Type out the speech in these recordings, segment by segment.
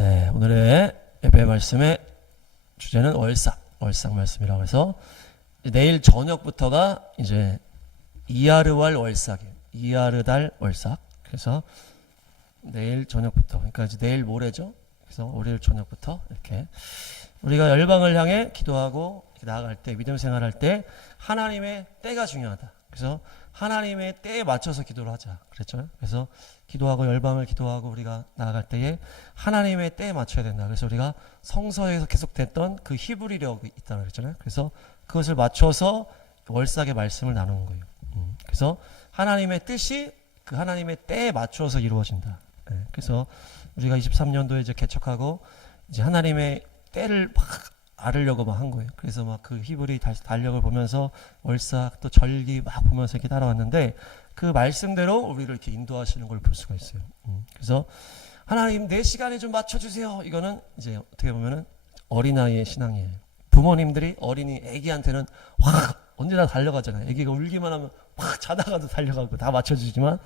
네, 오늘의 예배 말씀의 주제는 월삭 말씀이라고 해서 내일 저녁부터가 이제 이하르왈 월삭이에요. 이하르달 월삭. 그래서 내일 저녁부터, 그러니까 이제 내일 모레죠. 그래서 월요일 저녁부터 이렇게 우리가 열방을 향해 기도하고 나아갈 때, 믿음 생활할 때 하나님의 때가 중요하다. 그래서 하나님의 때에 맞춰서 기도를 하자 그랬죠. 그래서 기도하고 열방을 기도하고 우리가 나아갈 때에 하나님의 때에 맞춰야 된다. 그래서 우리가 성서에서 계속됐던 그 히브리력이 있다고 그랬잖아요. 그래서 그것을 맞춰서 월삭의 말씀을 나누는 거예요. 그래서 하나님의 뜻이 그 하나님의 때에 맞추어서 이루어진다. 네. 그래서 우리가 23년도에 이제 개척하고 이제 하나님의 때를 막 알으려고 막 한 거예요. 그래서 막 그 히브리 달력을 보면서 월삭 또 절기 막 보면서 이렇게 따라왔는데 그 말씀대로 우리를 이렇게 인도하시는 걸 볼 수가 있어요. 그래서 하나님 내 시간에 좀 맞춰주세요. 이거는 이제 어떻게 보면은 어린아이의 신앙이에요. 부모님들이 어린이 애기한테는 확 언제나 달려가잖아요. 애기가 울기만 하면 확 자다가도 달려가고 다 맞춰주지만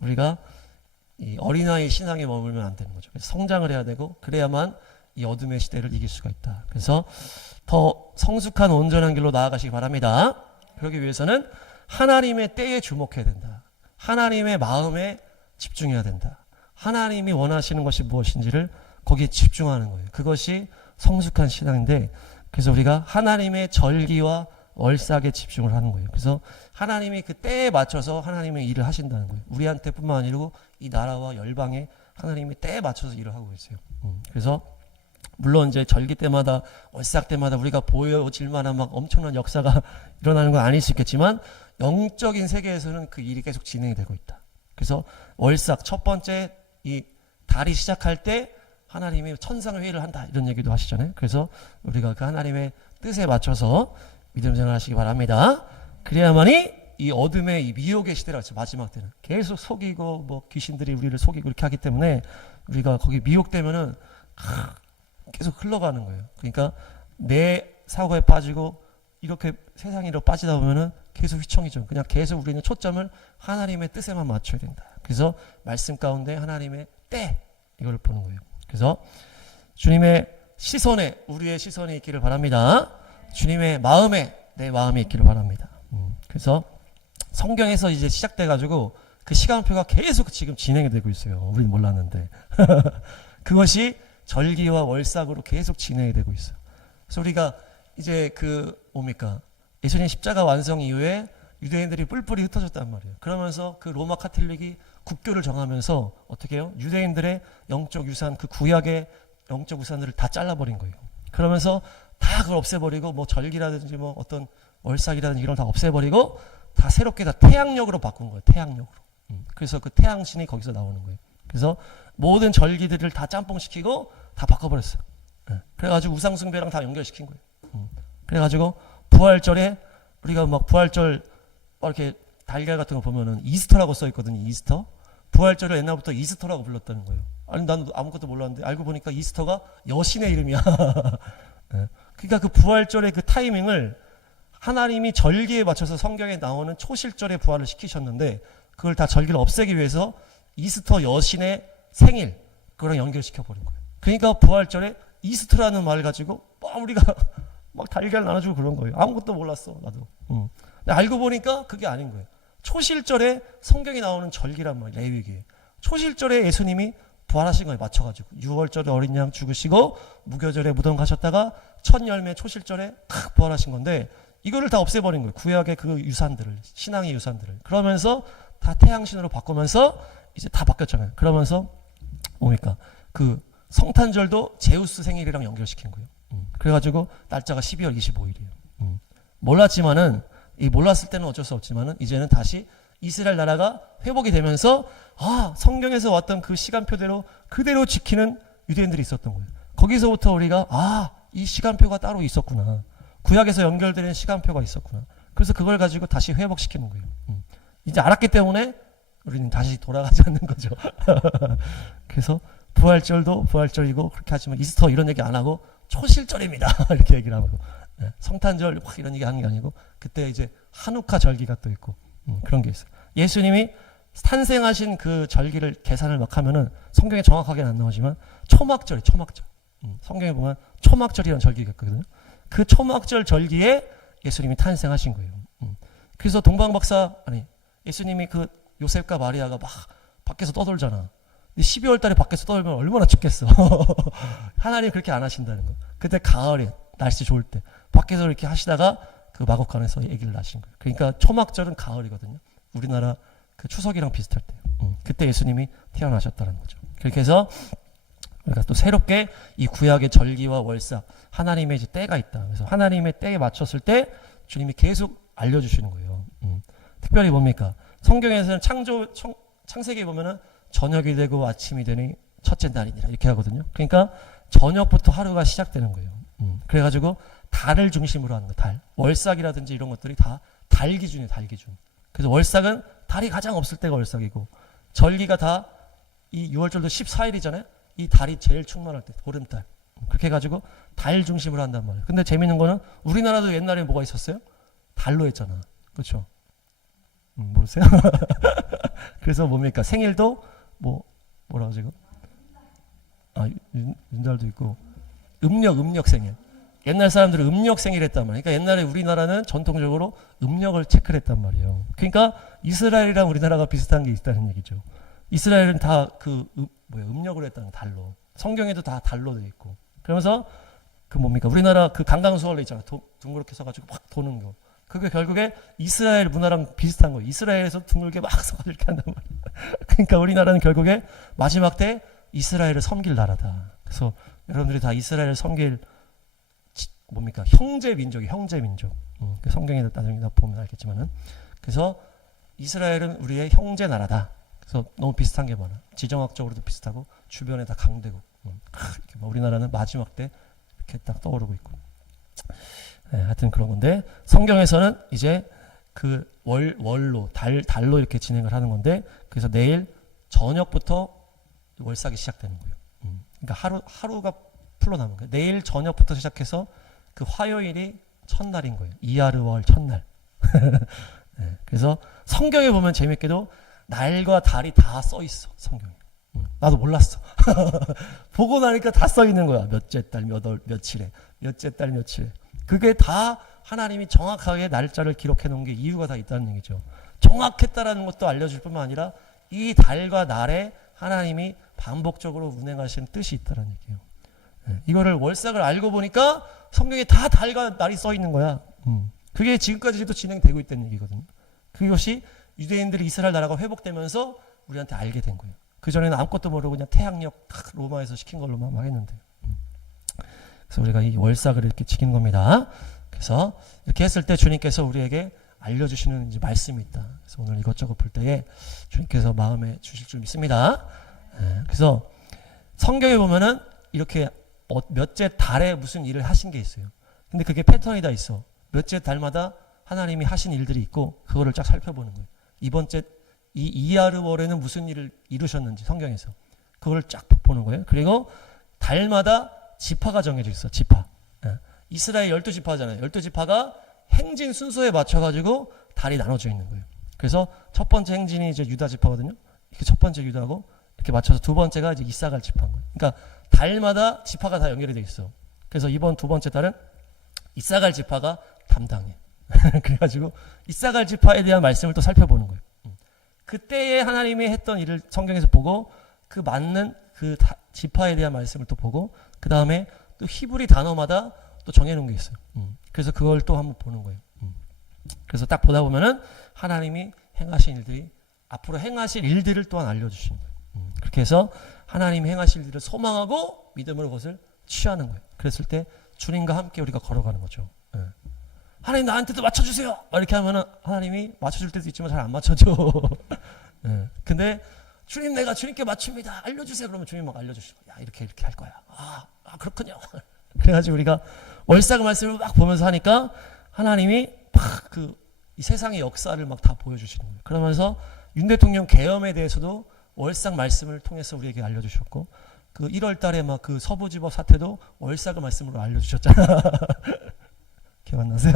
우리가 이 어린아이 신앙에 머물면 안 되는 거죠. 그래서 성장을 해야 되고 그래야만 이 어둠의 시대를 이길 수가 있다. 그래서 더 성숙한 온전한 길로 나아가시기 바랍니다. 그러기 위해서는 하나님의 때에 주목해야 된다. 하나님의 마음에 집중해야 된다. 하나님이 원하시는 것이 무엇인지를 거기에 집중하는 거예요. 그것이 성숙한 신앙인데, 그래서 우리가 하나님의 절기와 월삭에 집중을 하는 거예요. 그래서 하나님이 그 때에 맞춰서 하나님의 일을 하신다는 거예요. 우리한테뿐만 아니고 이 나라와 열방에 하나님이 때에 맞춰서 일을 하고 계세요. 그래서 물론 이제 절기 때마다 월삭 때마다 우리가 보여질 만한 막 엄청난 역사가 일어나는 건 아닐 수 있겠지만 영적인 세계에서는 그 일이 계속 진행이 되고 있다. 그래서 월삭 첫 번째 이 달이 시작할 때 하나님이 천상 회의를 한다 이런 얘기도 하시잖아요. 그래서 우리가 그 하나님의 뜻에 맞춰서 믿음 생활하시기 바랍니다. 그래야만이 이 어둠의 이 미혹의 시대라 했죠. 마지막 때는 계속 속이고 뭐 귀신들이 우리를 속이고 이렇게 하기 때문에 우리가 거기 미혹되면은 계속 흘러가는 거예요. 그러니까 내 사고에 빠지고 이렇게 세상으로 빠지다 보면은 계속 휘청이죠. 그냥 계속 우리는 초점을 하나님의 뜻에만 맞춰야 된다. 그래서 말씀 가운데 하나님의 때 이걸 보는 거예요. 그래서 주님의 시선에 우리의 시선이 있기를 바랍니다. 주님의 마음에 내 마음이 있기를 바랍니다. 그래서 성경에서 이제 시작돼가지고 그 시간표가 계속 지금 진행이 되고 있어요. 우리는 몰랐는데 그것이 절기와 월삭으로 계속 진행이 되고 있어요. 그래서 우리가 이제 뭡니까? 예수님 십자가 완성 이후에 유대인들이 뿔뿔이 흩어졌단 말이에요. 그러면서 그 로마 카톨릭이 국교를 정하면서 어떻게 해요? 유대인들의 영적 유산, 그 구약의 영적 유산들을 다 잘라버린 거예요. 그러면서 다 그걸 없애버리고 뭐 절기라든지 뭐 어떤 월삭이라든지 이런 걸 다 없애버리고 다 새롭게 다 태양력으로 바꾼 거예요. 태양력으로. 그래서 그 태양신이 거기서 나오는 거예요. 그래서 모든 절기들을 다 짬뽕시키고 다 바꿔버렸어요. 그래가지고 우상숭배랑 다 연결시킨 거예요. 그래가지고 부활절에 우리가 막 부활절 이렇게 달걀 같은 거 보면은 이스터라고 써있거든요. 이스터. 부활절을 옛날부터 이스터라고 불렀다는 거예요. 아니 나는 아무것도 몰랐는데 알고 보니까 이스터가 여신의 이름이야. 그러니까 그 부활절의 그 타이밍을 하나님이 절기에 맞춰서 성경에 나오는 초실절에 부활을 시키셨는데 그걸 다 절기를 없애기 위해서 이스터 여신의 생일 그거랑 연결시켜버린 거예요. 그러니까 부활절에 이스터라는 말을 가지고 막 우리가 막 달걀 나눠주고 그런 거예요. 아무것도 몰랐어 나도. 근데 알고 보니까 그게 아닌 거예요. 초실절에 성경이 나오는 절기란 말이에요. 레위기에. 초실절에 예수님이 부활하신 거에 맞춰가지고 6월절에 어린 양 죽으시고 무교절에 무덤 가셨다가 첫 열매 초실절에 탁 부활하신 건데 이거를 다 없애버린 거예요. 구약의 그 유산들을, 신앙의 유산들을. 그러면서 다 태양신으로 바꾸면서 이제 다 바뀌었잖아요. 그러면서 뭡니까? 그 성탄절도 제우스 생일이랑 연결시킨 거예요. 그래가지고 날짜가 12월 25일이에요. 몰랐지만은 이 몰랐을 때는 어쩔 수 없지만은 이제는 다시 이스라엘 나라가 회복이 되면서 성경에서 왔던 그 시간표대로 그대로 지키는 유대인들이 있었던 거예요. 거기서부터 우리가 이 시간표가 따로 있었구나. 구약에서 연결되는 시간표가 있었구나. 그래서 그걸 가지고 다시 회복시키는 거예요. 이제 알았기 때문에 우리는 다시 돌아가지 않는 거죠. 그래서 부활절도 부활절이고 그렇게 하지만 이스터 이런 얘기 안 하고 초실절입니다. 이렇게 얘기를 하고 성탄절 이런 얘기 하는 게 아니고 그때 이제 한우카 절기가 또 있고 그런 게 있어요. 예수님이 탄생하신 그 절기를 계산을 막 하면은 성경에 정확하게는 안 나오지만 초막절이 초막절. 성경에 보면 초막절이라는 절기가 있거든요. 그 초막절 절기에 예수님이 탄생하신 거예요. 그래서 동방박사 아니 예수님이 그 요셉과 마리아가 막 밖에서 떠돌잖아. 근데 12월 달에 밖에서 떠돌면 얼마나 춥겠어. 하나님 그렇게 안 하신다는 거. 그때 가을에 날씨 좋을 때 밖에서 이렇게 하시다가 그 마곡간에서 아기를 낳으신 거예요. 그러니까 초막절은 가을이거든요. 우리나라 그 추석이랑 비슷할 때요. 그때 예수님이 태어나셨다는 거죠. 그렇게 해서 우리가 또 새롭게 이 구약의 절기와 월삭 하나님의 이제 때가 있다. 그래서 하나님의 때에 맞췄을 때 주님이 계속 알려주시는 거예요. 특별히 뭡니까? 성경에서는 창세기에 보면은 저녁이 되고 아침이 되니 첫째 날이니라 이렇게 하거든요. 그러니까 저녁부터 하루가 시작되는 거예요. 그래가지고 달을 중심으로 하는 거, 달. 월삭이라든지 이런 것들이 다 달 기준이에요, 달 기준. 그래서 월삭은 달이 가장 없을 때가 월삭이고, 절기가 다 이 6월절도 14일이잖아요. 이 달이 제일 충만할 때, 보름달. 그렇게 해가지고 달 중심으로 한단 말이에요. 근데 재밌는 거는 우리나라도 옛날에 뭐가 있었어요? 달로 했잖아. 그렇죠? 모르세요? 그래서 뭡니까? 생일도 뭐라고 지금? 윤달도 있고 음력 생일. 옛날 사람들은 음력 생일 했단 말이에요. 그러니까 옛날에 우리나라는 전통적으로 음력을 체크를 했단 말이에요. 그러니까 이스라엘이랑 우리나라가 비슷한 게 있다는 얘기죠. 이스라엘은 다 음력을 했다는 달로. 성경에도 다 달로 돼 있고. 그러면서 그 뭡니까? 우리나라 그 강강수월래 있잖아. 둥그렇게 서가지고 막 도는 거. 그게 결국에 이스라엘 문화랑 비슷한 거예요. 이스라엘에서 둥글게 막 서가지고 이렇게 한단 말이에요. 그러니까 우리나라는 결국에 마지막 때 이스라엘을 섬길 나라다. 그래서 여러분들이 다 이스라엘을 섬길 뭡니까? 형제 민족이 형제 민족. 성경에 나중에 보면 알겠지만은. 그래서 이스라엘은 우리의 형제 나라다. 그래서 너무 비슷한 게 많아. 지정학적으로도 비슷하고 주변에 다 강대국. 우리나라는 마지막 때 이렇게 딱 떠오르고 있고. 네, 하여튼 그런 건데 성경에서는 이제 그 월로 달로 이렇게 진행을 하는 건데 그래서 내일 저녁부터 월삭이 시작되는 거예요. 그러니까 하루가 풀러나는 거예요. 내일 저녁부터 시작해서 그 화요일이 첫날인 거예요. 이하르월 첫날. 네, 그래서 성경에 보면 재밌게도 날과 달이 다 써 있어. 성경에. 나도 몰랐어. 보고 나니까 다 써 있는 거야. 몇째 달 며칠에 몇째 달 며칠에. 그게 다 하나님이 정확하게 날짜를 기록해 놓은 게 이유가 다 있다는 얘기죠. 정확했다라는 것도 알려줄 뿐만 아니라 이 달과 날에 하나님이 반복적으로 운행하시는 뜻이 있다는 얘기예요. 네, 이거를 월삭을 알고 보니까 성경에 다 달과 날이 써 있는 거야. 그게 지금까지도 진행되고 있다는 얘기거든요. 그것이 유대인들이 이스라엘 나라가 회복되면서 우리한테 알게 된 거예요. 그전에는 아무것도 모르고 그냥 태양력 로마에서 시킨 걸로만 막 했는데. 그래서 우리가 이 월삭을 이렇게 지키는 겁니다. 그래서 이렇게 했을 때 주님께서 우리에게 알려주시는 이제 말씀이 있다. 그래서 오늘 이것저것 볼 때에 주님께서 마음에 주실 줄 믿습니다. 그래서 성경에 보면은 이렇게 몇째 달에 무슨 일을 하신 게 있어요. 근데 그게 패턴이 다 있어. 몇째 달마다 하나님이 하신 일들이 있고 그거를 쫙 살펴보는 거예요. 이번째 이 이하르월에는 무슨 일을 이루셨는지 성경에서 그걸 쫙 보는 거예요. 그리고 달마다 지파가 정해져 있어. 지파. 이스라엘 12지파잖아요. 12지파가 행진 순서에 맞춰가지고 달이 나눠져 있는 거예요. 그래서 첫 번째 행진이 이제 유다 지파거든요. 이렇게 첫 번째 유다고 이렇게 맞춰서 두 번째가 이제 이사갈 지파인 거예요. 그러니까 달마다 지파가 다 연결이 돼 있어. 그래서 이번 두 번째 달은 이사갈 지파가 담당해. 그래가지고 이사갈 지파에 대한 말씀을 또 살펴보는 거예요. 그때에 하나님이 했던 일을 성경에서 보고 그 맞는 그 지파에 대한 말씀을 또 보고 그 다음에 또 히브리 단어마다 또 정해놓은 게 있어요. 그래서 그걸 또 한번 보는 거예요. 그래서 딱 보다 보면은 하나님이 행하신 일들이 앞으로 행하실 일들을 또한 알려주시는 거예요. 그렇게 해서 하나님이 행하실 일들을 소망하고 믿음으로 그것을 취하는 거예요. 그랬을 때 주님과 함께 우리가 걸어가는 거죠. 하나님 나한테도 맞춰주세요. 이렇게 하면은 하나님이 맞춰줄 때도 있지만 잘 안 맞춰줘. 근데 주님 내가 주님께 맞춥니다. 알려주세요. 그러면 주님 막 알려주시고 야 이렇게 할 거야. 그렇군요. 그래가지고 우리가 월삭 말씀을 막 보면서 하니까 하나님이 막 이 세상의 역사를 막 다 보여주시는 거예요. 그러면서 윤 대통령 계엄에 대해서도 월삭 말씀을 통해서 우리에게 알려주셨고 그 1월 달에 막 그 서부지법 사태도 월삭 말씀으로 알려주셨잖아. 기억 안 나세요?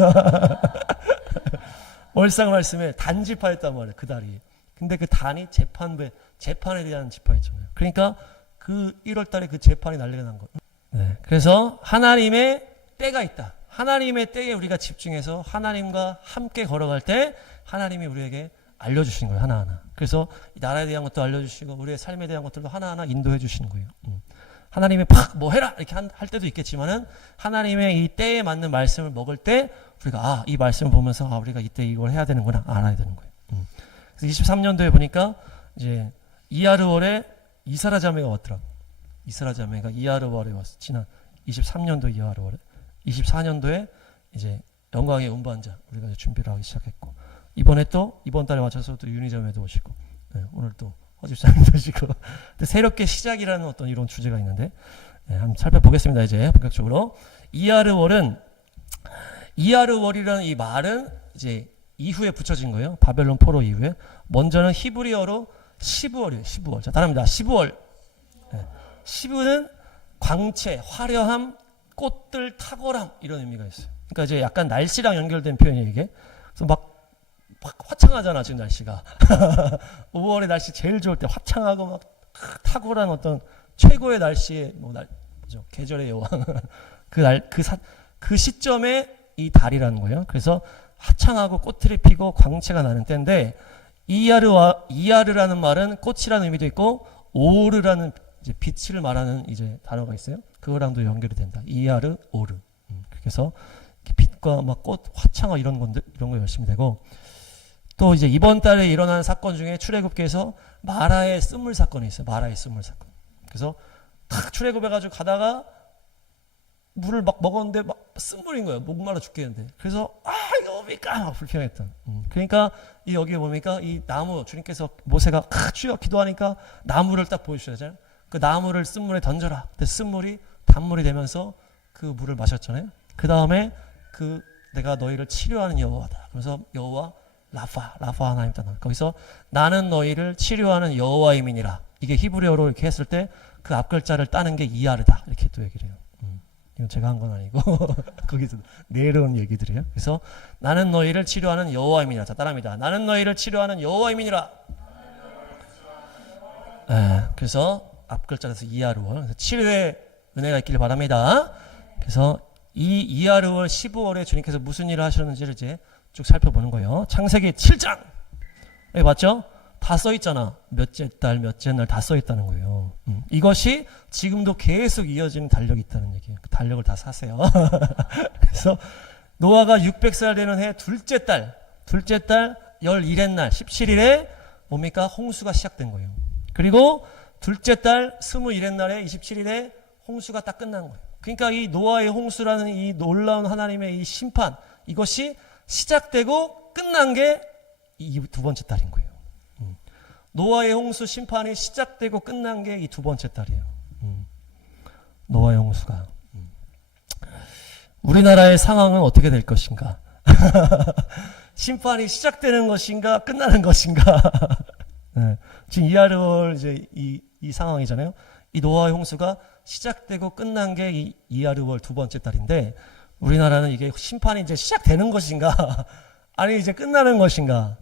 월삭 말씀에 단지파였단 말이에요. 그 달이. 근데 그 단이 재판에 대한 지파였잖아요. 그러니까 그 1월 달에 그 재판이 난리가 난 거예요. 네. 그래서 하나님의 때가 있다. 하나님의 때에 우리가 집중해서 하나님과 함께 걸어갈 때 하나님이 우리에게 알려주시는 거예요. 하나하나. 그래서 이 나라에 대한 것도 알려주시고 우리의 삶에 대한 것들도 하나하나 인도해 주시는 거예요. 하나님이 팍 뭐 해라 이렇게 할 때도 있겠지만은 하나님의 이 때에 맞는 말씀을 먹을 때 우리가 이 말씀을 보면서 우리가 이때 이걸 해야 되는구나 알아야 되는 거예요. 그래서 23년도에 보니까 이제 이하르월에 이사라 자매가 왔더라고. 이사라 자매가 이하르월에 왔어. 지난 23년도 이하르월에 24년도에 이제 영광의 운반자 우리가 이제 준비를 하기 시작했고 이번에 또 이번 달에 맞춰서 또 유니자매도 오시고 네, 오늘 또 허집사님도 오시고 새롭게 시작이라는 어떤 이런 주제가 있는데 네, 한번 살펴보겠습니다. 이제 본격적으로 이하르월이라는 이 말은 이제 이후에 붙여진 거예요. 바벨론 포로 이후에 먼저는 히브리어로 시브월이에요. 시브월. 자, 따라합니다. 시브월. 네. 시브는 광채, 화려함, 꽃들 탁월함 이런 의미가 있어요. 그러니까 이제 약간 날씨랑 연결된 표현이에요 이게. 그래서 막 화창하잖아 지금 날씨가. 5월에 날씨 제일 좋을 때 화창하고 막 탁월한 어떤 최고의 날씨의 뭐죠 계절의 여왕. 그 시점에 이 달이라는 거예요. 그래서 화창하고 꽃들이 피고 광채가 나는 때인데 이하르라는 말은 꽃이라는 의미도 있고 오르라는 이제 빛을 말하는 이제 단어가 있어요. 그거랑도 연결이 된다. 이하르 오르. 그래서 빛과 막 꽃 화창화 이런 거 열심히 되고 또 이제 이번 달에 일어난 사건 중에 출애굽기에서 마라의 쓴물 사건이 있어요. 마라의 쓴물 사건. 그래서 탁 출애굽해가지고 가다가 물을 막 먹었는데 막 쓴물인 거예요. 목말라 죽겠는데. 그래서 이거 뭡니까? 막 불평했던. 그러니까 여기 뭡니까? 이 나무 주님께서 모세가 주여 기도하니까 나무를 딱 보여주셔야죠. 그 나무를 쓴물에 던져라. 근데 쓴물이 단물이 되면서 그 물을 마셨잖아요. 그 다음에 내가 너희를 치료하는 여호와다. 그래서 여호와 라파 하나님 따라. 거기서 나는 너희를 치료하는 여호와임이니라. 이게 히브리어로 이렇게 했을 때 그 앞글자를 따는 게 이하르다. 이렇게 또 얘기를 해요. 이건 제가 한 건 아니고 거기서 내려온 얘기들이에요. 그래서 나는 너희를 치료하는 여호와임이니라. 자, 따라합니다. 나는 너희를 치료하는 여호와임이니라. 그래서 앞글자에서 이하르월. 치료의 은혜가 있기를 바랍니다. 그래서 이 이하르월 15월에 주님께서 무슨 일을 하셨는지를 이제 쭉 살펴보는 거예요. 창세기 7장. 여기 봤죠? 다 써있잖아. 몇째 달, 몇째 날 다 써있다는 거예요. 이것이 지금도 계속 이어지는 달력이 있다는 얘기예요. 그 달력을 다 사세요. 그래서 노아가 600살 되는 해 둘째 달 11의 날 17일에 뭡니까? 홍수가 시작된 거예요. 그리고 둘째 달 21의 날에 27일에 홍수가 딱 끝난 거예요. 그러니까 이 노아의 홍수라는 이 놀라운 하나님의 이 심판 이것이 시작되고 끝난 게 이 두 번째 달인 거예요. 노아의 홍수 심판이 시작되고 끝난 게 이 두 번째 달이에요. 노아의 홍수가. 우리나라의 상황은 어떻게 될 것인가? 심판이 시작되는 것인가 끝나는 것인가? 네. 지금 이하르월 이제 이 상황이잖아요. 이 노아의 홍수가 시작되고 끝난 게 이 이하르월 두 번째 달인데 우리나라는 이게 심판이 이제 시작되는 것인가? 아니 이제 끝나는 것인가?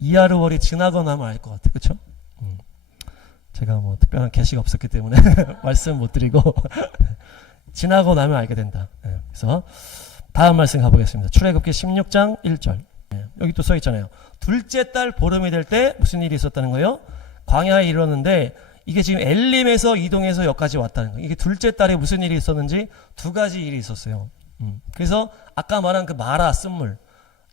이하르월이 지나고 나면 알 것 같아요. 그렇죠? 제가 뭐 특별한 계시가 없었기 때문에 말씀 못 드리고 지나고 나면 알게 된다. 네. 그래서 다음 말씀 가보겠습니다. 출애굽기 16장 1절. 네. 여기 또 써 있잖아요. 둘째 달 보름이 될 때 무슨 일이 있었다는 거예요? 광야에 이르렀는데 이게 지금 엘림에서 이동해서 여기까지 왔다는 거예요. 이게 둘째 달에 무슨 일이 있었는지 두 가지 일이 있었어요. 그래서 아까 말한 그 마라 쓴물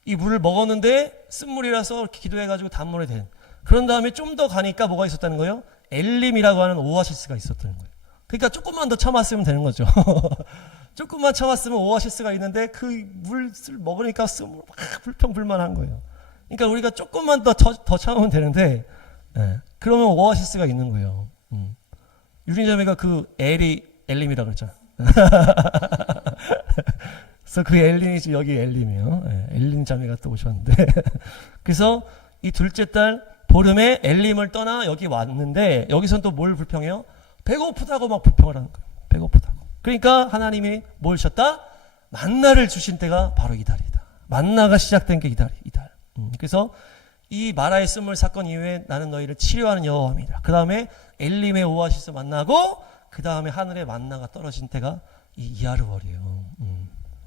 이 물을 먹었는데 쓴물이라서 이렇게 기도해가지고 단물이 된. 그런 다음에 좀 더 가니까 뭐가 있었다는 거예요? 엘림이라고 하는 오아시스가 있었다는 거예요. 그러니까 조금만 더 참았으면 되는 거죠. 조금만 참았으면 오아시스가 있는데 그 물을 먹으니까 쓴물 막 불평불만한 거예요. 그러니까 우리가 조금만 더 참으면 되는데 그러면 오아시스가 있는 거예요. 유린자매가 그 엘림이라고 그랬잖아. 그래서 그 엘림이 지금 여기 엘림이에요. 엘림 자매가 또 오셨는데. 그래서 이 둘째 달 보름에 엘림을 떠나 여기 왔는데 여기선 또 뭘 불평해요? 배고프다고 막 불평을 하는 거예요. 배고프다고. 그러니까 하나님이 뭘 주셨다? 만나를 주신 때가 바로 이 달이다. 만나가 시작된 게 이 달. 그래서 이 마라의 쓴물 사건 이후에 나는 너희를 치료하는 여호와입니다. 그 다음에 엘림의 오아시스 만나고 그 다음에 하늘에 만나가 떨어진 때가 이 이하르월이에요.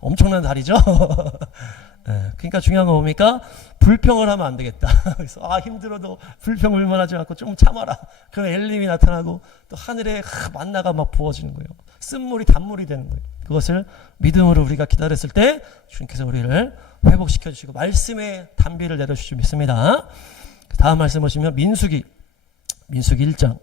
엄청난 달이죠. 네, 그러니까 중요한 건 뭡니까? 불평을 하면 안 되겠다. 그래서 힘들어도 불평 불만하지 않고 좀 참아라. 그럼 엘림이 나타나고 또 하늘에 만나가 막 부어지는 거예요. 쓴물이 단물이 되는 거예요. 그것을 믿음으로 우리가 기다렸을 때 주님께서 우리를 회복시켜 주시고 말씀의 단비를 내려주실 줄 믿습니다. 다음 말씀 보시면 민수기 1장.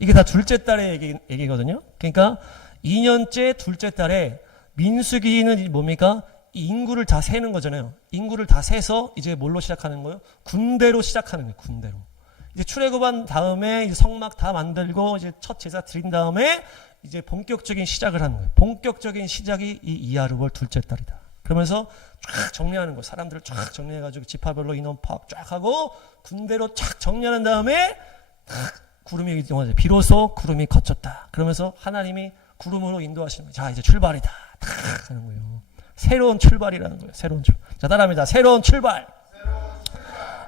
이게 다 둘째 달의 얘기거든요. 그러니까 2년째 둘째 달에 민수기는 뭡니까? 이 인구를 다 세는 거잖아요. 인구를 다 세서 이제 뭘로 시작하는 거예요? 군대로 시작하는 거예요. 군대로. 이제 출애굽한 다음에 이제 성막 다 만들고 이제 첫 제사 드린 다음에 이제 본격적인 시작을 하는 거예요. 본격적인 시작이 이 이하르월 둘째 달이다. 그러면서 쫙 정리하는 거예요. 사람들을 쫙 정리해가지고 지파별로 인원 파악 쫙 하고 군대로 쫙 정리하는 다음에 구름이 이동하죠. 비로소 구름이 걷혔다. 그러면서 하나님이 구름으로 인도하시는 거예요. 자, 이제 출발이다. 탁 하는 거예요. 새로운 출발이라는 거예요. 새로운 출발. 자, 따라합니다. 새로운 출발.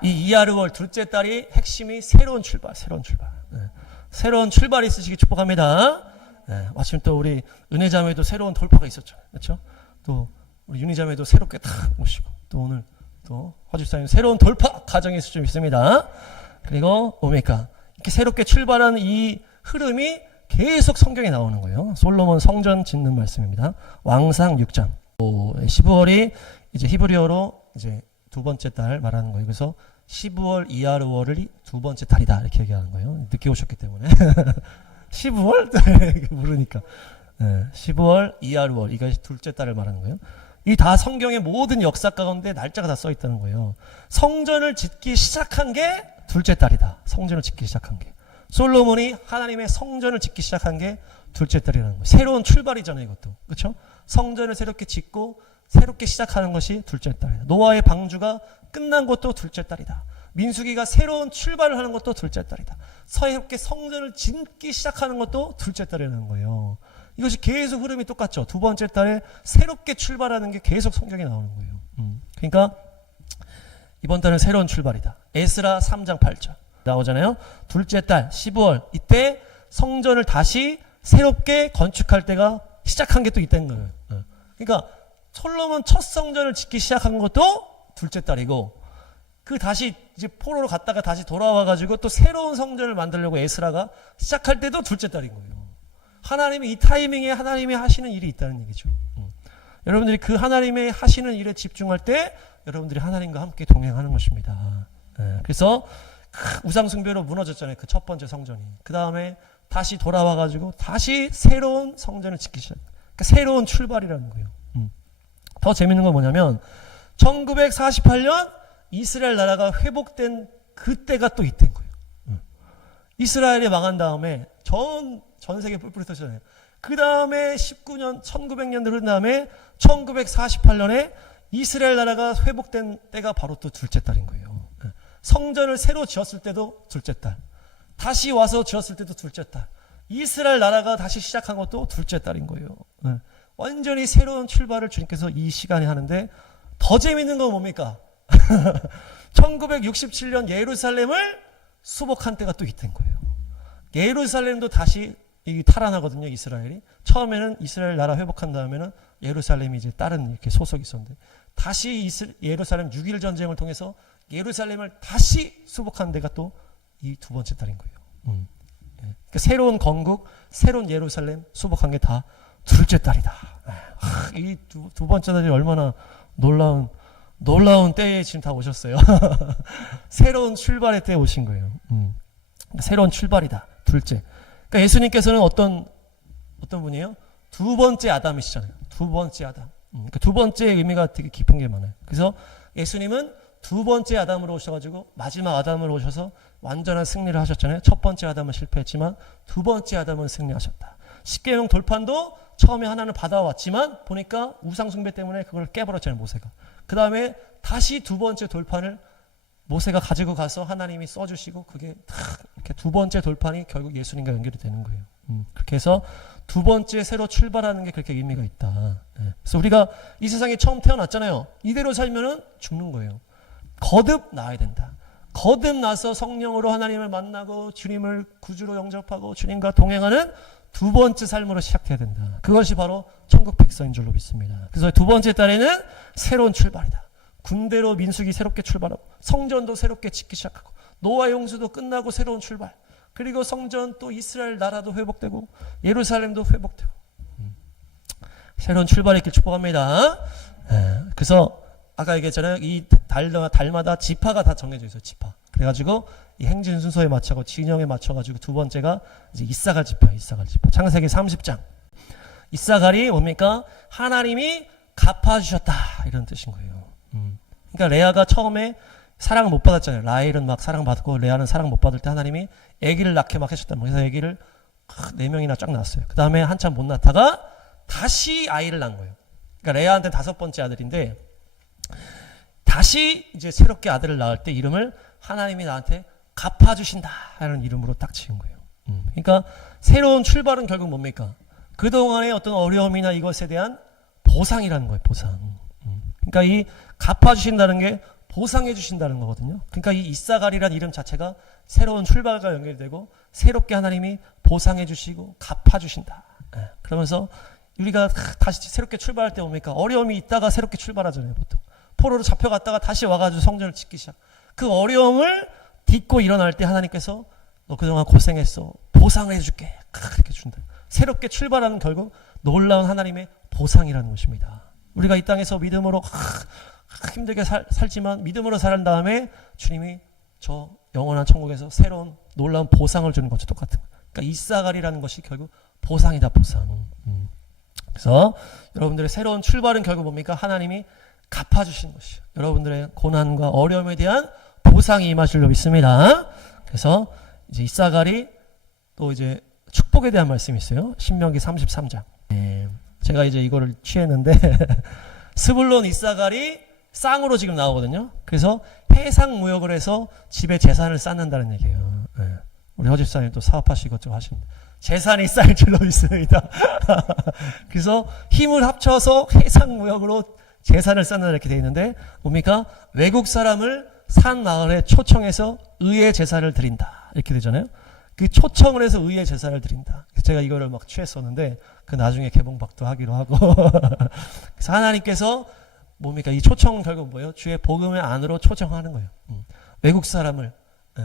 이 이하르월 둘째 달이 핵심이 새로운 출발. 새로운 출발. 네. 새로운 출발이 있으시기 축복합니다. 네. 마침 또 우리 은혜자매도 새로운 돌파가 있었잖아요. 그렇죠? 또 우리 윤희자매도 새롭게 탁 오시고 또 오늘 또 화집사님 새로운 돌파 가정이 있을 줄 믿습니다. 그리고 뭡니까? 이렇게 새롭게 출발하는 이 흐름이 계속 성경에 나오는 거예요. 솔로몬 성전 짓는 말씀입니다. 왕상 6장. 12월이 이제 히브리어로 이제 두 번째 달 말하는 거예요. 그래서 12월 이하르월이 두 번째 달이다 이렇게 얘기하는 거예요. 늦게 오셨기 때문에 12월 모르니까 12월 이하르월 이게 둘째 달을 말하는 거예요. 이 다 성경의 모든 역사 가운데 날짜가 다 써 있다는 거예요. 성전을 짓기 시작한 게 둘째 달이다. 성전을 짓기 시작한 게 솔로몬이 하나님의 성전을 짓기 시작한 게 둘째 달이라는 거예요. 새로운 출발이잖아요, 이것도. 그렇죠? 성전을 새롭게 짓고 새롭게 시작하는 것이 둘째 달이다. 노아의 방주가 끝난 것도 둘째 달이다. 민수기가 새로운 출발을 하는 것도 둘째 달이다. 새롭게 성전을 짓기 시작하는 것도 둘째 달이라는 거예요. 이것이 계속 흐름이 똑같죠. 두 번째 달에 새롭게 출발하는 게 계속 성경에 나오는 거예요. 그러니까 이번 달은 새로운 출발이다. 에스라 3장 8절 나오잖아요. 둘째 달 12월 이때 성전을 다시 새롭게 건축할 때가 시작한 게 또 있다는 거예요. 그러니까 솔로몬 첫 성전을 짓기 시작한 것도 둘째 달이고 그 다시 이제 포로로 갔다가 다시 돌아와 가지고 또 새로운 성전을 만들려고 에스라가 시작할 때도 둘째 달인 거예요. 하나님이 이 타이밍에 하나님이 하시는 일이 있다는 얘기죠. 여러분들이 그 하나님의 하시는 일에 집중할 때 여러분들이 하나님과 함께 동행하는 것입니다. 그래서 우상 숭배로 무너졌잖아요. 그 첫 번째 성전이. 그 다음에 다시 돌아와 가지고 다시 새로운 성전을 짓기 시작. 그러니까 새로운 출발이라는 거예요. 더 재밌는 건 뭐냐면 1948년 이스라엘 나라가 회복된 그때가 또 이때인 거예요. 이스라엘이 망한 다음에 전 세계 뿔뿔이 터졌잖아요. 그 다음에 1900년 흐른 다음에 1948년에 이스라엘 나라가 회복된 때가 바로 또 둘째 달인 거예요. 성전을 새로 지었을 때도 둘째 달. 다시 와서 지었을 때도 둘째 달. 이스라엘 나라가 다시 시작한 것도 둘째 달인 거예요. 완전히 새로운 출발을 주님께서 이 시간에 하는데 더 재밌는 건 뭡니까? 1967년 예루살렘을 수복한 때가 또 이때인 거예요. 예루살렘도 다시 탈환하거든요. 이스라엘이. 처음에는 이스라엘 나라 회복한 다음에는 예루살렘이 이제 다른 이렇게 소속이 있었는데 다시 예루살렘 6.1 전쟁을 통해서 예루살렘을 다시 수복한 데가 또 이 두 번째 달인 거예요. 그러니까 새로운 건국, 새로운 예루살렘 수복한 게 다 둘째 달이다. 이 두 번째 달이 얼마나 놀라운 때에 지금 다 오셨어요. 새로운 출발의 때에 오신 거예요. 새로운 출발이다. 둘째. 그러니까 예수님께서는 어떤 분이에요? 두 번째 아담이시잖아요. 두 번째 아담. 그러니까 두 번째 의미가 되게 깊은 게 많아요. 그래서 예수님은 두 번째 아담으로 오셔가지고 마지막 아담으로 오셔서 완전한 승리를 하셨잖아요. 첫 번째 아담은 실패했지만 두 번째 아담은 승리하셨다. 십계명 돌판도 처음에 하나는 받아왔지만 보니까 우상숭배 때문에 그걸 깨버렸잖아요. 모세가. 그 다음에 다시 두 번째 돌판을 모세가 가지고 가서 하나님이 써주시고 그게 탁 이렇게 두 번째 돌판이 결국 예수님과 연결이 되는 거예요. 그렇게 해서 두 번째 새로 출발하는 게 그렇게 의미가 있다. 그래서 우리가 이 세상에 처음 태어났잖아요. 이대로 살면은 죽는 거예요. 거듭 나아야 된다. 거듭나서 성령으로 하나님을 만나고 주님을 구주로 영접하고 주님과 동행하는 두 번째 삶으로 시작해야 된다. 그것이 바로 천국 백성인 줄로 믿습니다. 그래서 두 번째 달에는 새로운 출발이다. 군대로 민수기 새롭게 출발하고 성전도 새롭게 짓기 시작하고 노아 용수도 끝나고 새로운 출발. 그리고 성전 또 이스라엘 나라도 회복되고 예루살렘도 회복되고 새로운 출발이 있길 축복합니다. 그래서 아까 얘기했잖아요. 이 달마다 지파가 다 정해져 있어요. 지파. 그래가지고 이 행진 순서에 맞춰고 진영에 맞춰가지고 두 번째가 이제 이사갈 지파. 창세기 30장. 이사갈이 뭡니까? 하나님이 갚아주셨다 이런 뜻인 거예요. 그러니까 레아가 처음에 사랑을 못 받았잖아요. 라헬은 막 사랑받고 레아는 사랑 못 받을 때 하나님이 아기를 낳게 막 해줬단 말이에요. 그래서 아기를 4명이나 쫙 낳았어요. 그 다음에 한참 못 낳다가 다시 아이를 낳은 거예요. 그러니까 레아한테 5번째 아들인데 다시 이제 새롭게 아들을 낳을 때 이름을 하나님이 나한테 갚아주신다 하는 이름으로 딱 지은 거예요. 그러니까 새로운 출발은 결국 뭡니까? 그동안의 어떤 어려움이나 이것에 대한 보상이라는 거예요. 보상. 그러니까 이 갚아주신다는 게 보상해 주신다는 거거든요. 그러니까 이 이사갈이라는 이름 자체가 새로운 출발과 연결되고 새롭게 하나님이 보상해 주시고 갚아 주신다. 그러면서 우리가 다시 새롭게 출발할 때 뭡니까? 어려움이 있다가 새롭게 출발하잖아요. 보통 포로로 잡혀갔다가 다시 와가지고 성전을 짓기 시작. 그 어려움을 딛고 일어날 때 하나님께서 너 그동안 고생했어. 보상을 해줄게. 그렇게 준다. 새롭게 출발하는 결국 놀라운 하나님의 보상이라는 것입니다. 우리가 이 땅에서 믿음으로 힘들게 살지만 믿음으로 살은 다음에 주님이 저 영원한 천국에서 새로운 놀라운 보상을 주는 것과 똑같은 거예요. 그러니까 이사갈이라는 것이 결국 보상이다. 보상. 그래서 여러분들의 새로운 출발은 결국 뭡니까? 하나님이 갚아주신 것이에요. 여러분들의 고난과 어려움에 대한 보상이 임하실 줄 믿습니다. 그래서 이제 이사갈이 또 이제 축복에 대한 말씀이 있어요. 신명기 33장. 제가 이제 이거를 취했는데 스불론 이사갈이 쌍으로 지금 나오거든요. 그래서 해상무역을 해서 집에 재산을 쌓는다는 얘기예요. 우리 허집사님 또 사업하시고 좀 하시는데 재산이 쌓일 줄로 믿습니다. 그래서 힘을 합쳐서 해상무역으로 재산을 쌓는다 이렇게 되어 있는데 뭡니까? 외국 사람을 산 마을에 초청해서 의의 제사를 드린다 이렇게 되잖아요. 그 초청을 해서 의의 제사를 드린다. 제가 이거를 막 취했었는데 그 나중에 개봉박도 하기로 하고 그래서 하나님께서 뭡니까? 이 초청은 결국 뭐예요? 주의 복음의 안으로 초청하는 거예요. 외국 사람을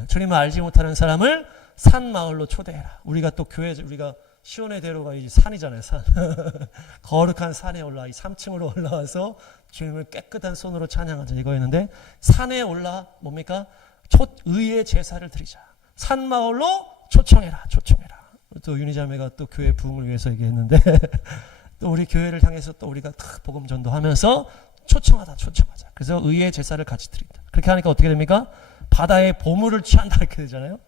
주님을 알지 못하는 사람을 산 마을로 초대해라. 우리가 또 교회 우리가 시온의 대로가 이 산이잖아요. 산 거룩한 산에 올라 이 3층으로 올라와서 주님을 깨끗한 손으로 찬양하자 이거였는데 산에 올라 뭡니까? 의의 제사를 드리자. 산 마을로 초청해라. 또 윤희자매가 또 교회 부흥을 위해서 얘기했는데 또 우리 교회를 향해서 또 우리가 복음 전도하면서 초청하자. 그래서 의의 제사를 같이 드린다. 그렇게 하니까 어떻게 됩니까? 바다의 보물을 취한다 이렇게 되잖아요.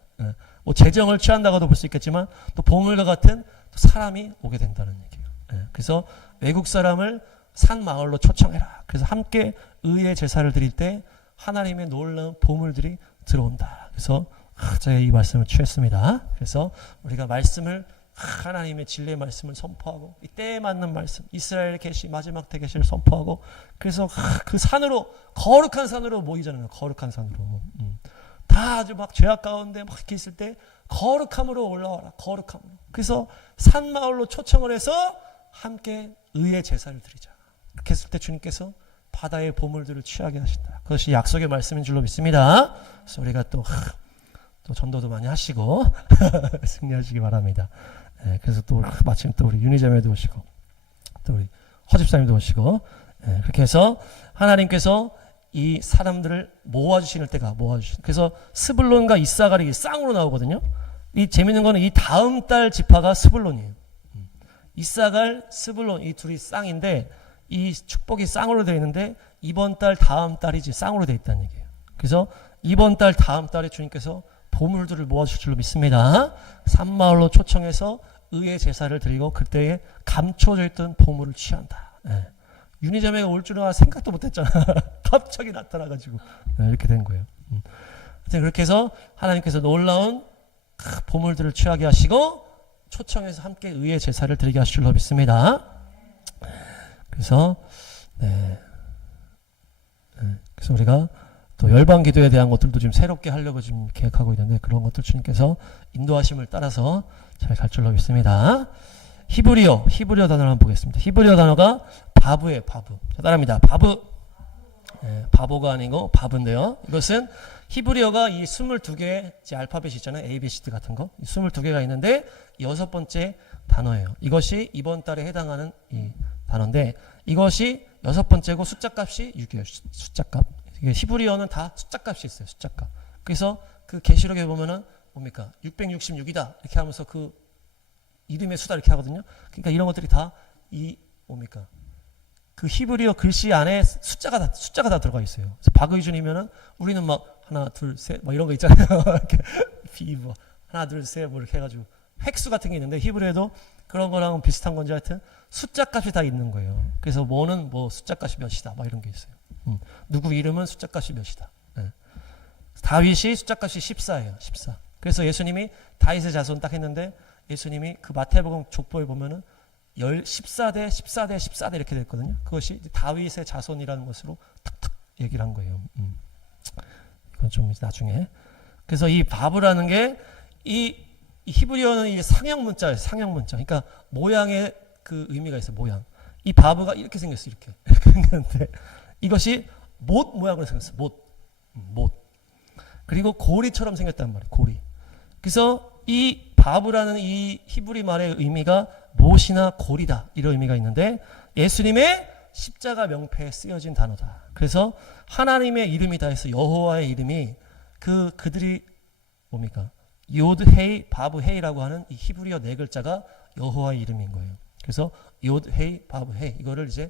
뭐 재정을 취한다고도 볼 수 있겠지만 또 보물과 같은 또 사람이 오게 된다는 얘기예요. 그래서 외국 사람을 산 마을로 초청해라. 그래서 함께 의의 제사를 드릴 때 하나님의 놀라운 보물들이 들어온다. 그래서 제가 이 말씀을 취했습니다. 그래서 우리가 말씀을 하나님의 진리의 말씀을 선포하고 이 때에 맞는 말씀 이스라엘 계시 마지막 때 계시를 선포하고 그래서 그 산으로 거룩한 산으로 모이잖아요. 거룩한 산으로 다 아주 막 죄악 가운데 막 이렇게 있을 때 거룩함으로 올라와라. 거룩함으로. 그래서 산 마을로 초청을 해서 함께 의의 제사를 드리자. 그렇게 했을 때 주님께서 바다의 보물들을 취하게 하신다. 그것이 약속의 말씀인 줄로 믿습니다. 그래서 우리가 또 전도도 많이 하시고 승리하시기 바랍니다. 그래서 또 마침 또 우리 윤희자매도 오시고 또 우리 허집사님도 오시고 그렇게 해서 하나님께서 이 사람들을 모아주시는 때가 모아주시는. 그래서 스불론과 이사갈이 쌍으로 나오거든요. 이 재밌는 거는 이 다음 달 지파가 스불론이에요. 이사갈, 스불론 이 둘이 쌍인데 이 축복이 쌍으로 되어 있는데 이번 달, 다음 달이 이제 쌍으로 되어 있다는 얘기예요. 그래서 이번 달, 다음 달에 주님께서 보물들을 모아주실 줄로 믿습니다. 산마을로 초청해서 의의 제사를 드리고 그때에 감춰져 있던 보물을 취한다. 윤희자매가 올 줄은 생각도 못했잖아. 갑자기 나타나가지고 이렇게 된 거예요. 하여튼 그렇게 해서 하나님께서 놀라운 보물들을 취하게 하시고 초청해서 함께 의의 제사를 드리게 하실 줄로 믿습니다. 그래서 그래서 우리가 또 열방 기도에 대한 것들도 지금 새롭게 하려고 지금 계획하고 있는데 그런 것들 주님께서 인도하심을 따라서 잘 갈 줄로 믿습니다. 히브리어 단어를 한번 보겠습니다. 히브리어 단어가 바브예요. 바브. 자, 따라합니다. 바브. 바보가 아니고 바브인데요. 이것은 히브리어가 이 22개의 알파벳이 있잖아요. A, B, C, D 같은 거. 22개가 있는데 6번째 단어예요. 이것이 이번 달에 해당하는 이 단어인데 이것이 6번째고 숫자값이 6이에요. 숫자값. 히브리어는 다 숫자값이 있어요. 숫자값. 그래서 그 계시록에 보면은 뭡니까? 666이다. 이렇게 하면서 그 이름의 수다 이렇게 하거든요. 그러니까 이런 것들이 다 이 뭡니까? 그 히브리어 글씨 안에 숫자가 다 들어가 있어요. 그래서 박의준이면은 우리는 막 하나, 둘, 셋, 막 이런 거 있잖아요. 이렇게 비뭐 하나, 둘, 셋, 뭐 이렇게 해가지고 획수 같은 게 있는데 히브리어도 그런 거랑 비슷한 건지 하여튼 숫자 값이 다 있는 거예요. 그래서 뭐는 뭐 숫자 값이 몇이다, 막 이런 게 있어요. 누구 이름은 숫자 값이 몇이다. 네. 다윗이 숫자 값이 14예요. 14. 그래서 예수님이 다윗의 자손 딱 했는데 예수님이 그 마태복음 족보에 보면은 14대 14대 14대 이렇게 됐거든요. 그것이 다윗의 자손이라는 것으로 탁탁 얘기를 한 거예요. 이건 좀 나중에. 그래서 이 바브라는 게 이 히브리어는 이게 상형 문자예요. 상형 문자. 그러니까 모양의 그 의미가 있어요. 모양. 이 바브가 이렇게 생겼어요. 이렇게 생겼는데 이것이 못 모양으로 생겼어요. 못. 그리고 고리처럼 생겼단 말이에요. 고리. 그래서 이 바브라는 이 히브리 말의 의미가 못이나 고리다 이런 의미가 있는데 예수님의 십자가 명패에 쓰여진 단어다. 그래서 하나님의 이름이다 해서 여호와의 이름이 그들이 뭡니까? 요드 헤이 바브 헤이라고 하는 이 히브리어 네 글자가 여호와의 이름인 거예요. 그래서 요드 헤이 바브 헤이 이거를 이제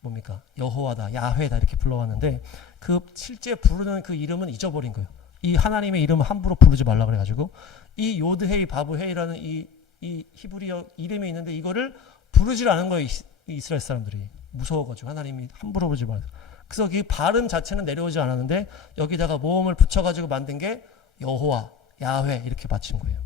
뭡니까? 여호와다, 야훼다 이렇게 불러왔는데 그 실제 부르는 그 이름은 잊어버린 거예요. 이 하나님의 이름을 함부로 부르지 말라 그래가지고 이 요드 헤이 바브 헤이라는 이 히브리어 이름이 있는데 이거를 부르질 않은 거예요. 이스라엘 사람들이 무서워가지고 하나님이 함부로 부르지 말아서. 그래서 그 발음 자체는 내려오지 않았는데 여기다가 모음을 붙여가지고 만든 게 여호와, 야훼 이렇게 받친 거예요.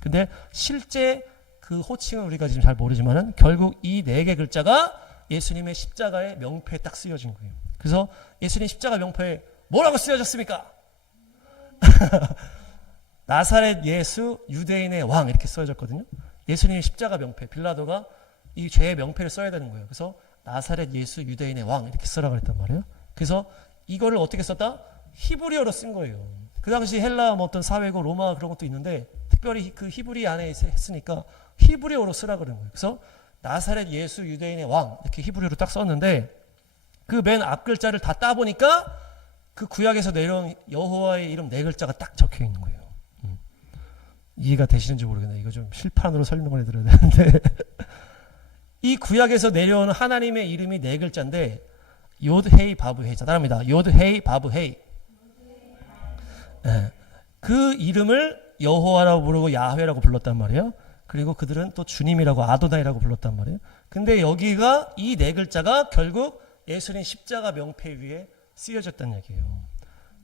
근데 실제 그 호칭은 우리가 지금 잘 모르지만은 결국 이 네 개 글자가 예수님의 십자가의 명패에 딱 쓰여진 거예요. 그래서 예수님 십자가 명패에 뭐라고 쓰여졌습니까? 나사렛 예수 유대인의 왕 이렇게 써졌거든요. 예수님의 십자가 명패 빌라도가 이 죄의 명패를 써야 되는 거예요. 그래서 나사렛 예수 유대인의 왕 이렇게 쓰라 그랬단 말이에요. 그래서 이거를 어떻게 썼다? 히브리어로 쓴 거예요. 그 당시 헬라 뭐 어떤 사회고 로마 그런 것도 있는데 특별히 그 히브리 안에 했으니까 히브리어로 쓰라 그런 거예요. 그래서 나사렛 예수 유대인의 왕 이렇게 히브리어로 딱 썼는데 그 맨 앞 글자를 다 따보니까 그 구약에서 내려온 여호와의 이름 네 글자가 딱 적혀 있는 거예요. 이해가 되시는지 모르겠네요. 이거 좀 실판으로 설명을 해드려야 되는데 이 구약에서 내려오는 하나님의 이름이 네 글자인데 요드 헤이 바브 헤이. 자, 따라합니다. 요드 헤이 바브 헤이. 네. 그 이름을 여호와라고 부르고 야훼라고 불렀단 말이에요. 그리고 그들은 또 주님이라고 아도나이라고 불렀단 말이에요. 근데 여기가 이 네 글자가 결국 예수님 십자가 명패 위에 쓰여졌다는 얘기예요.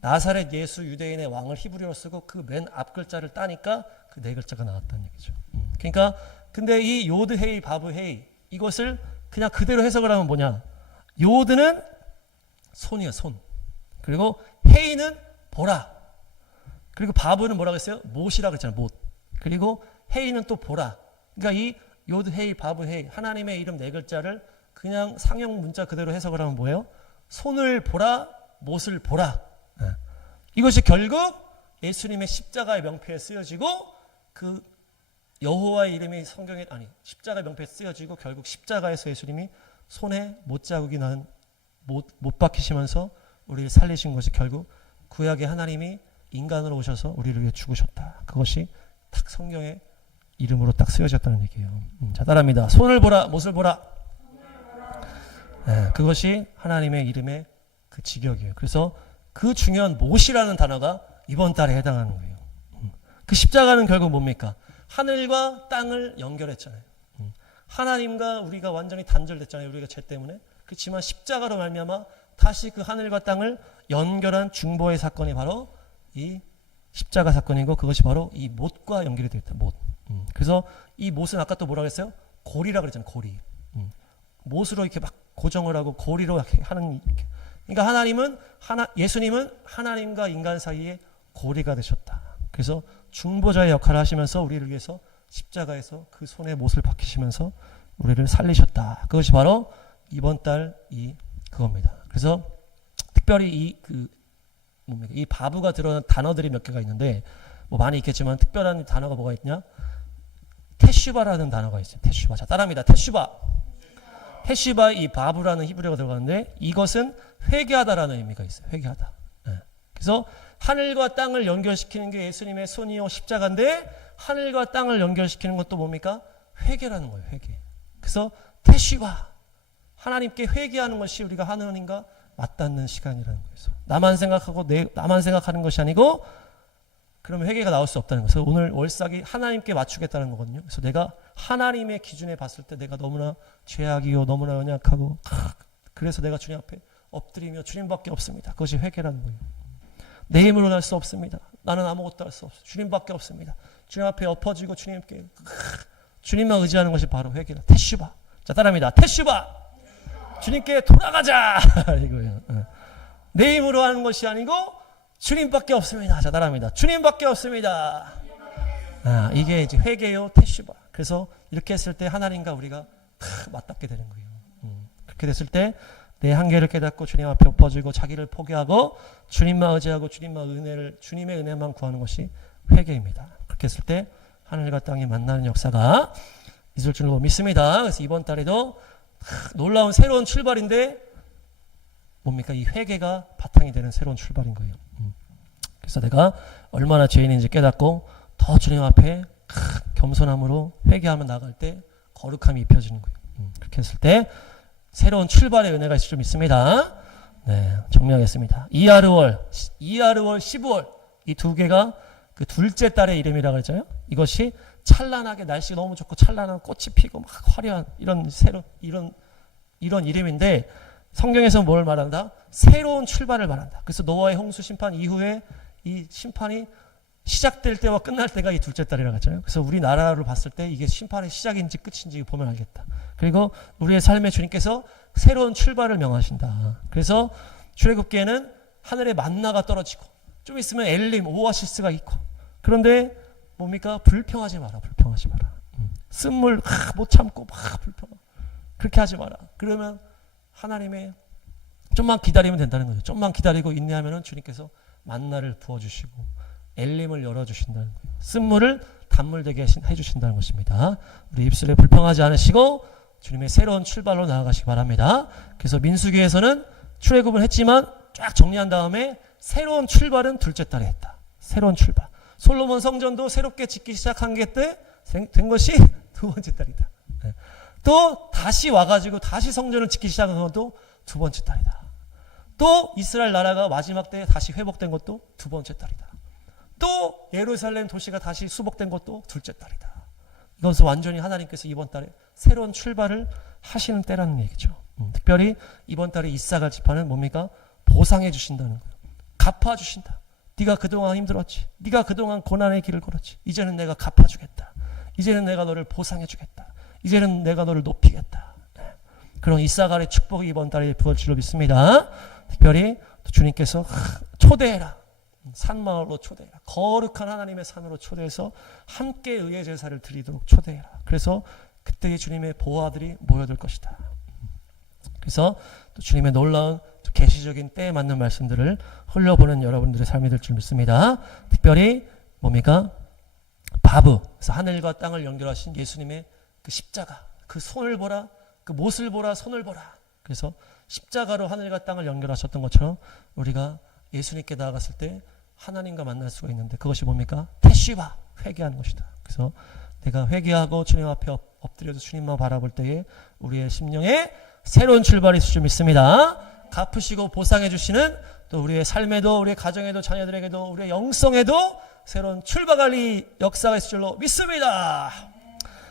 나사렛 예수 유대인의 왕을 히브리어로 쓰고 그 맨 앞 글자를 따니까 그 네 글자가 나왔다는 얘기죠. 그러니까 근데 이 요드 헤이 바브 헤이 이것을 그냥 그대로 해석을 하면 뭐냐? 요드는 손이에요, 손. 그리고 헤이는 보라. 그리고 바브는 뭐라고 했어요? 못이라고 했잖아요, 못. 그리고 헤이는 또 보라. 그러니까 이 요드 헤이 바브 헤이 하나님의 이름 네 글자를 그냥 상형 문자 그대로 해석을 하면 뭐예요? 손을 보라, 못을 보라. 이것이 결국 예수님의 십자가의 명패에 쓰여지고 그 여호와의 이름이 성경에 십자가의 명패에 쓰여지고 결국 십자가에서 예수님이 손에 못자국이 난 못 박히시면서 우리를 살리신 것이 결국 구약의 하나님이 인간으로 오셔서 우리를 위해 죽으셨다. 그것이 딱 성경의 이름으로 딱 쓰여졌다는 얘기예요. 자, 따라합니다. 손을 보라, 못을 보라. 네, 그것이 하나님의 이름의 그 직역이에요. 그래서 그 중요한 못이라는 단어가 이번 달에 해당하는 거예요. 그 십자가는 결국 뭡니까? 하늘과 땅을 연결했잖아요. 하나님과 우리가 완전히 단절됐잖아요. 우리가 죄 때문에. 그렇지만 십자가로 말미암아 다시 그 하늘과 땅을 연결한 중보의 사건이 바로 이 십자가 사건이고 그것이 바로 이 못과 연결이 되어 있다. 못. 그래서 이 못은 아까 또 뭐라고 했어요? 고리라고 그랬잖아요. 고리. 못으로 이렇게 막 고정을 하고 고리로 하는 이렇게. 그러니까 예수님은 하나님과 인간 사이에 고리가 되셨다. 그래서 중보자의 역할을 하시면서 우리를 위해서 십자가에서 그 손에 못을 박히시면서 우리를 살리셨다. 그것이 바로 이번 달 그겁니다. 그래서 특별히 이 바브가 들어간 단어들이 몇 개가 있는데 뭐 많이 있겠지만 특별한 단어가 뭐가 있냐? 테슈바라는 단어가 있어요. 테슈바. 자, 따라합니다. 테슈바. 테슈바 이 바브라는 히브리어가 들어가는데 이것은 회개하다라는 의미가 있어요. 회개하다. 네. 그래서 하늘과 땅을 연결시키는 게 예수님의 손이요 십자가인데 하늘과 땅을 연결시키는 것도 뭡니까? 회개라는 거예요. 회개. 그래서 테슈바. 하나님께 회개하는 것이 우리가 하나님과 맞닿는 시간이라는 거예요. 나만 생각하는 것이 아니고 그러면 회개가 나올 수 없다는 거예요. 그래서 오늘 월삭이 하나님께 맞추겠다는 거거든요. 그래서 내가 하나님의 기준에 봤을 때 내가 너무나 죄악이요 너무나 연약하고 그래서 내가 주님 앞에 엎드리며 주님밖에 없습니다. 그것이 회개라는 거예요. 내 힘으로는 할 수 없습니다. 나는 아무것도 할 수 없어요. 주님밖에 없습니다. 주님 앞에 엎어지고 주님만 의지하는 것이 바로 회개다. 테슈바. 자, 따라합니다. 테슈바. 주님께 돌아가자. 이거예요. 내 힘으로 하는 것이 아니고 주님밖에 없습니다. 자, 따라합니다. 주님밖에 없습니다. 이게 이제 회개요, 테슈바. 그래서 이렇게 했을 때 하나님과 우리가 맞닿게 되는 거예요. 그렇게 됐을 때 내 한계를 깨닫고 주님 앞에 엎어지고 자기를 포기하고 주님만 의지하고 주님의 은혜만 구하는 것이 회개입니다. 그렇게 했을 때 하늘과 땅이 만나는 역사가 있을 줄로 믿습니다. 그래서 이번 달에도 놀라운 새로운 출발인데 뭡니까? 이 회개가 바탕이 되는 새로운 출발인 거예요. 그래서 내가 얼마나 죄인인지 깨닫고 더 주님 앞에 겸손함으로 회개하며 나갈 때 거룩함이 입혀지는 거예요. 그렇게 했을 때 새로운 출발의 은혜가 있을 줄 믿습니다. 네, 정리하겠습니다. 이하르월 15월 이 두 개가 그 둘째 달의 이름이라고 했잖아요. 이것이 찬란하게 날씨가 너무 좋고 찬란한 꽃이 피고 막 화려한 이런 이름인데 성경에서 뭘 말한다? 새로운 출발을 말한다. 그래서 노아의 홍수 심판 이후에 이 심판이 시작될 때와 끝날 때가 이 둘째 달이라고 했잖아요. 그래서 우리나라로 봤을 때 이게 심판의 시작인지 끝인지 보면 알겠다. 그리고 우리의 삶에 주님께서 새로운 출발을 명하신다. 그래서 출애굽기에는 하늘에 만나가 떨어지고 좀 있으면 엘림 오아시스가 있고 그런데 뭡니까? 불평하지 마라. 쓴물 못 참고 막 불평. 그렇게 하지 마라. 그러면 하나님의 좀만 기다리면 된다는 거죠. 좀만 기다리고 인내하면 주님께서 만나를 부어주시고 엘림을 열어주신다는 거예요. 쓴물을 단물 되게 해주신다는 것입니다. 우리 입술에 불평하지 않으시고 주님의 새로운 출발로 나아가시기 바랍니다. 그래서 민수기에서는 출애굽을 했지만 쫙 정리한 다음에 새로운 출발은 둘째 달에 했다. 새로운 출발. 솔로몬 성전도 새롭게 짓기 시작한 게 때 된 것이 두 번째 달이다. 또 다시 와가지고 다시 성전을 짓기 시작한 것도 두 번째 달이다. 또 이스라엘 나라가 마지막 때 다시 회복된 것도 두 번째 달이다. 또 예루살렘 도시가 다시 수복된 것도 둘째 달이다. 이것은 완전히 하나님께서 이번 달에 새로운 출발을 하시는 때라는 얘기죠. 특별히 이번 달에 이사갈 지파는 뭡니까? 보상해 주신다는 거예요. 갚아주신다. 네가 그동안 힘들었지. 네가 그동안 고난의 길을 걸었지. 이제는 내가 갚아주겠다. 이제는 내가 너를 보상해 주겠다. 이제는 내가 너를 높이겠다. 그런 이사갈의 축복이 이번 달에 부을 줄로 믿습니다. 특별히 주님께서 초대해라. 산마을로 초대해라. 거룩한 하나님의 산으로 초대해서 함께 의의 제사를 드리도록 초대해라. 그래서 그때의 주님의 보호아들이 모여들 것이다. 그래서 또 주님의 놀라운 계시적인 때에 맞는 말씀들을 흘려보는 여러분들의 삶이 될 줄 믿습니다. 특별히 뭡니까? 바브. 그래서 하늘과 땅을 연결하신 예수님의 그 십자가, 그 손을 보라, 그 못을 보라, 손을 보라. 그래서 십자가로 하늘과 땅을 연결하셨던 것처럼 우리가 예수님께 나아갔을 때 하나님과 만날 수가 있는데 그것이 뭡니까? 테슈바, 회개하는 것이다. 그래서 내가 회개하고 주님 앞에 엎드려서 주님만 바라볼 때에 우리의 심령에 새로운 출발이 있을 줄 믿습니다. 갚으시고 보상해 주시는 또 우리의 삶에도 우리의 가정에도 자녀들에게도 우리의 영성에도 새로운 출발의 역사가 있을 줄로 믿습니다.